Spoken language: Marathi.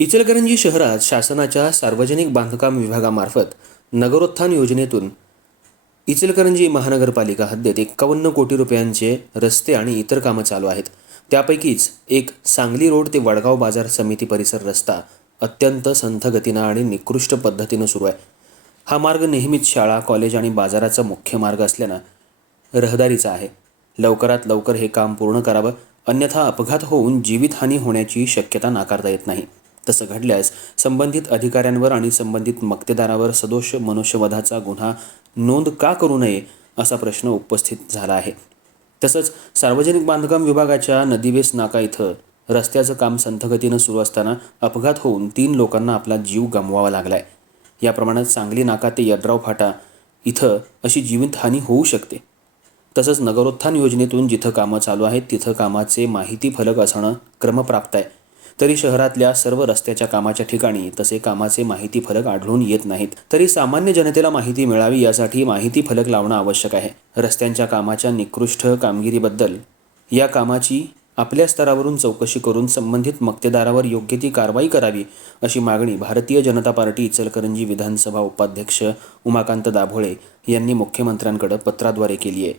इचलकरंजी शहरात शासनाच्या सार्वजनिक बांधकाम विभागामार्फत नगरोत्थान योजनेतून इचलकरंजी महानगरपालिका हद्दीत एक्कावन्न कोटी रुपयांचे रस्ते आणि इतर कामं चालू आहेत. त्यापैकीच एक सांगली रोड ते वडगाव बाजार समिती परिसर रस्ता अत्यंत संथ गतीनं आणि निकृष्ट पद्धतीनं सुरू आहे. हा मार्ग नेहमीच शाळा कॉलेज आणि बाजाराचा मुख्य मार्ग असल्यानं रहदारीचा आहे. लवकरात लवकर हे काम पूर्ण करावं अन्यथा अपघात होऊन जीवितहानी होण्याची शक्यता नाकारता येत नाही. तसं घडल्यास संबंधित अधिकाऱ्यांवर आणि संबंधित मक्तेदारावर सदोष मनुष्यवधाचा गुन्हा नोंद का करू नये असा प्रश्न उपस्थित झाला आहे. तसंच सार्वजनिक बांधकाम विभागाच्या नदीवेस नाका इथं रस्त्याचं काम संथगतीनं सुरू असताना अपघात होऊन तीन लोकांना आपला जीव गमवावा लागलाय. या प्रमाणात सांगली नाका ते यड्राव फाटा इथं अशी जीवितहानी होऊ शकते. तसंच नगरोत्थान योजनेतून जिथं कामं चालू आहेत तिथं कामाचे माहिती फलक असणं क्रमप्राप्त आहे. तरी शहरातल्या सर्व रस्त्याच्या कामाच्या ठिकाणी तसे कामाचे माहिती फलक आढळून येत नाहीत. तरी सामान्य जनतेला माहिती मिळावी यासाठी माहिती फलक लावणं आवश्यक आहे. रस्त्यांच्या कामाच्या निकृष्ट कामगिरीबद्दल या कामाची आपल्या स्तरावरून चौकशी करून संबंधित मक्तेदारावर योग्य ती कारवाई करावी अशी मागणी भारतीय जनता पार्टी इचलकरंजी विधानसभा उपाध्यक्ष उमाकांत दाभोळे यांनी मुख्यमंत्र्यांकडे पत्राद्वारे केली आहे.